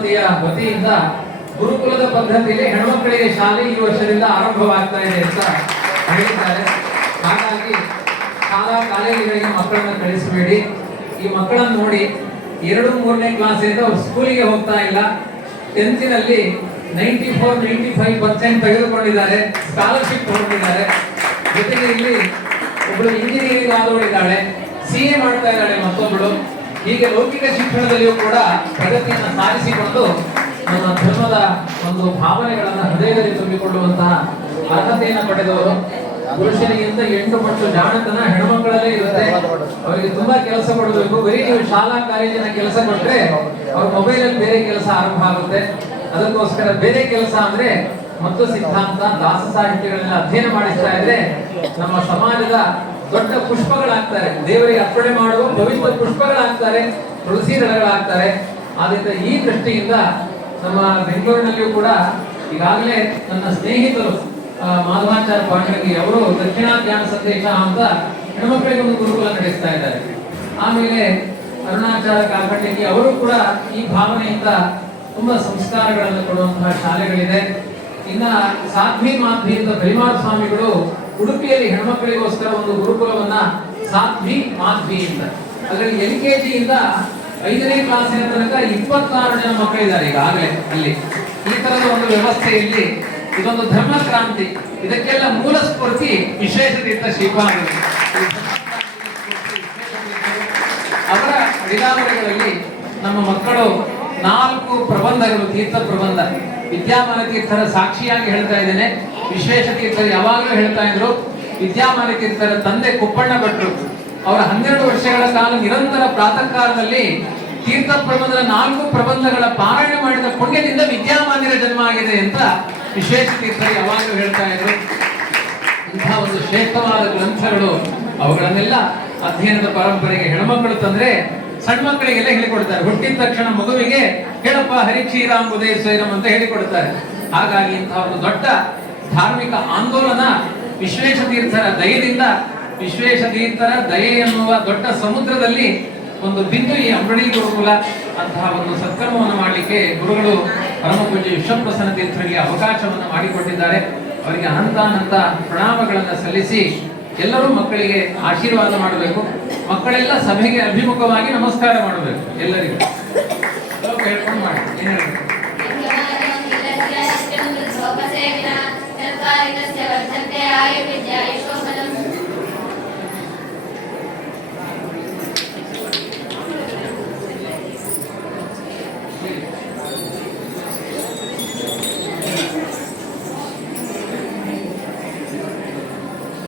ಸಮಿತಿಯ ವತಿಯಿಂದ ಗುರುಕುಲದ ಪದ್ಧತಿಯಲ್ಲಿ ಹೆಣ್ಮಕ್ಕಳಿಗೆ ಶಾಲೆ ಈ ವರ್ಷದಿಂದ ಆರಂಭವಾಗ್ತಾ ಇದೆ ಅಂತ ಹೇಳಿದ್ದಾರೆ. ಹಾಗಾಗಿ ಶಾಲಾ ಕಾಲೇಜುಗಳಿಗೆ ಮಕ್ಕಳನ್ನು ಕಳಿಸಬೇಡಿ. ಈ ಮಕ್ಕಳನ್ನು ನೋಡಿ ಎರಡು ಮೂರನೇ ಕ್ಲಾಸಿಂದ ಅವ್ರು ಸ್ಕೂಲಿಗೆ ಹೋಗ್ತಾ ಇಲ್ಲ. ಟೆಂತಿನಲ್ಲಿ ninety four ninety five percent ತೆಗೆದುಕೊಂಡಿದ್ದಾರೆ. ಸ್ಕಾಲರ್ಶಿಪ್ ತಗೊಂಡಿದ್ದಾರೆ. ಜೊತೆಗೆ ಇಲ್ಲಿ ಒಬ್ಬಳು ಇಂಜಿನಿಯರಿಂಗ್ ಆದವಳಿದ್ದಾಳೆ. ಸಿ ಎ ಮಾಡ್ತಾ ಇದ್ದಾಳೆ ಮತ್ತೊಬ್ಬಳು ಹೀಗೆ ಲೌಕಿಕ ಶಿಕ್ಷಣದಲ್ಲಿಯೂ ಕೂಡ ಪ್ರಗತಿಯನ್ನು ಸಾಧಿಸಿಕೊಂಡು ನಮ್ಮ ಧರ್ಮದ ಒಂದು ಭಾವನೆಗಳನ್ನು ಹೃದಯದಲ್ಲಿ ತುಂಬಿಕೊಳ್ಳುವಂತಹ ಅರ್ಹತೆಯನ್ನು ಪಡೆದವರು. ಪುರುಷರಿಗಿಂತ ಎಂಟು ಪಟ್ಟು ಜಾಣತನ ಹೆಣ್ಮಕ್ಕಳಲ್ಲೇ ಇರುತ್ತೆ. ಅವರಿಗೆ ತುಂಬಾ ಕೆಲಸ ಕೊಡಬೇಕು. ಬರೀ ನೀವು ಶಾಲಾ ಕಾಲೇಜಿನ ಕೆಲಸ ಕೊಟ್ಟರೆ ಅವ್ರ ಮೊಬೈಲ್ ಅಲ್ಲಿ ಬೇರೆ ಕೆಲಸ ಆರಂಭ ಆಗುತ್ತೆ. ಅದಕ್ಕೋಸ್ಕರ ಬೇರೆ ಕೆಲಸ ಅಂದ್ರೆ ಮತ್ತು ಸಿದ್ಧಾಂತ, ದಾಸ ಸಾಹಿತ್ಯಗಳನ್ನ ಅಧ್ಯಯನ ಮಾಡಿಸ್ತಾ ಇದ್ರೆ ನಮ್ಮ ಸಮಾಜದ ದೊಡ್ಡ ಪುಷ್ಪಗಳಾಗ್ತಾರೆ. ದೇವರಿಗೆ ಅರ್ಪಣೆ ಮಾಡುವ ಪವಿತ್ರ ಪುಷ್ಪಗಳಾಗ್ತಾರೆ. ತುಳಸಿ ದಳಗಳಾಗ್ತಾರೆ. ಆದ್ರಿಂದ ಈ ದೃಷ್ಟಿಯಿಂದ ನಮ್ಮ ಬೆಂಗಳೂರಿನಲ್ಲಿಯೂ ಕೂಡ ಈಗಾಗಲೇ ನನ್ನ ಸ್ನೇಹಿತರು ಮಾಧವಾಚಾರ್ಯ ಪಾಂಡಿ ಅವರು ದಕ್ಷಿಣ ಜ್ಞಾನ ಸಂದೇಶ ಅಂತ ಹೆಣ್ಮಕ್ಳಿಗೆ ಒಂದು ಗುರುಕುಲ ನಡೆಸ್ತಾ ಇದ್ದಾರೆ. ಆಮೇಲೆ ಅರುಣಾಚಾರ ಕಾಕಂಡಗಿ ಅವರು ಕೂಡ ಈ ಭಾವನೆಯಿಂದ ತುಂಬಾ ಸಂಸ್ಕಾರಗಳನ್ನು ಕೊಡುವಂತಹ ಶಾಲೆಗಳಿದೆ. ಇನ್ನ ಸಾಧ್ವಿ ಮಾಧ್ವಿ ಅಂತ ಪರಿಮಾರ ಸ್ವಾಮಿಗಳು ಉಡುಪಿಯಲ್ಲಿ ಹೆಣ್ಮಕ್ಕಳಿಗೋಸ್ಕರ ಒಂದು ಗುರುಕುಲವನ್ನ ಸಾಧ್ವಿ ಮಾಧ್ವಿ ಅಂತ. ಅದರಲ್ಲಿ ಎಲ್ ಕೆ ಜಿಯಿಂದ ಐದನೇ ಕ್ಲಾಸಿನ ತನಕ ಇಪ್ಪತ್ತಾರು ಜನ ಮಕ್ಕಳಿದ್ದಾರೆ ಈಗಾಗಲೇ ಅಲ್ಲಿ. ಈ ತರದ ಒಂದು ವ್ಯವಸ್ಥೆಯಲ್ಲಿ ಇದೊಂದು ಧರ್ಮ ಕ್ರಾಂತಿ. ಇದಕ್ಕೆಲ್ಲ ಮೂಲ ಸ್ಫೂರ್ತಿ ವಿಶೇಷ ತೀರ್ಥ ಶ್ರೀಪಾದರು ಅವರ ಅಡಿದಾವರೆಗಳಲ್ಲಿ ನಮ್ಮ ಮಕ್ಕಳು ನಾಲ್ಕು ಪ್ರಬಂಧಗಳು, ತೀರ್ಥ ಪ್ರಬಂಧ. ವಿದ್ಯಾಮಾನ ತೀರ್ಥರ ಸಾಕ್ಷಿಯಾಗಿ ಹೇಳ್ತಾ ಇದ್ದೇನೆ. ವಿಶ್ವೇಶ ತೀರ್ಥರು ಯಾವಾಗಲೂ ಹೇಳ್ತಾ ಇದ್ರು ವಿದ್ಯಾಮಾನ ತೀರ್ಥರ ತಂದೆ ಕುಪ್ಪಣ್ಣ ಭಟ್ರು. ಅವರ ಹನ್ನೆರಡು ವರ್ಷಗಳ ಕಾಲ ನಿರಂತರ ಪ್ರಾತಃ ಕಾಲದಲ್ಲಿ ತೀರ್ಥ ಪ್ರಬಂಧದ ನಾಲ್ಕು ಪ್ರಬಂಧಗಳ ಪಾರಾಯಣ ಮಾಡಿದ ಪುಣ್ಯದಿಂದ ವಿದ್ಯಾಮಾನ್ಯರ ಜನ್ಮ ಆಗಿದೆ ಅಂತ ವಿಶೇಷ ತೀರ್ಥರು ಯಾವಾಗಲೂ ಹೇಳ್ತಾ ಇದ್ರು. ಇಂತಹ ಒಂದು ಶ್ರೇಷ್ಠವಾದ ಗ್ರಂಥಗಳು ಅವುಗಳನ್ನೆಲ್ಲ ಅಧ್ಯಯನದ ಪರಂಪರೆಗೆ ಹೆಣ್ಮಕ್ಕಳು ತಂದ್ರೆ ಸಣ್ಣ ಮಕ್ಕಳಿಗೆಲ್ಲ ಹೇಳಿಕೊಡ್ತಾರೆ. ಹುಟ್ಟಿದ ತಕ್ಷಣ ಮಗುವಿಗೆ, ಹೇಳಪ್ಪ ಹರಿಕ್ಷೀರಾಮ್ ಉದಯ ಸ್ವೈರಂ ಅಂತ ಹೇಳಿಕೊಡ್ತಾರೆ. ಹಾಗಾಗಿ ಇಂತಹ ಒಂದು ದೊಡ್ಡ ಧಾರ್ಮಿಕ ಆಂದೋಲನ ವಿಶ್ವೇಶ ತೀರ್ಥರ ದಯದಿಂದ ವಿಶ್ವೇಶ ತೀರ್ಥರ ದಯೆ ಎನ್ನುವ ದೊಡ್ಡ ಸಮುದ್ರದಲ್ಲಿ ಒಂದು ಬಿಂದು ಈ ಅಂಬಡಿ ಗುರುಕುಲ ಅಂತಹ ಒಂದು ಸತ್ಕರ್ಮವನ್ನು ಮಾಡಲಿಕ್ಕೆ ಗುರುಗಳು ಪರಮ ಪೂಜ್ಯ ವಿಶ್ವಪ್ರಸನ್ನ ತೀರ್ಥರಿಗೆ ಅವಕಾಶವನ್ನು ಮಾಡಿಕೊಟ್ಟಿದ್ದಾರೆ. ಅವರಿಗೆ ಅನಂತಾನಂತ ಪ್ರಣಾಮಗಳನ್ನು ಸಲ್ಲಿಸಿ ಎಲ್ಲರೂ ಮಕ್ಕಳಿಗೆ ಆಶೀರ್ವಾದ ಮಾಡಬೇಕು. ಮಕ್ಕಳೆಲ್ಲ ಸಭೆಗೆ ಅಭಿಮುಖವಾಗಿ ನಮಸ್ಕಾರ ಮಾಡಬೇಕು. ಎಲ್ಲರಿಗೂ. ಮಾಡಿ.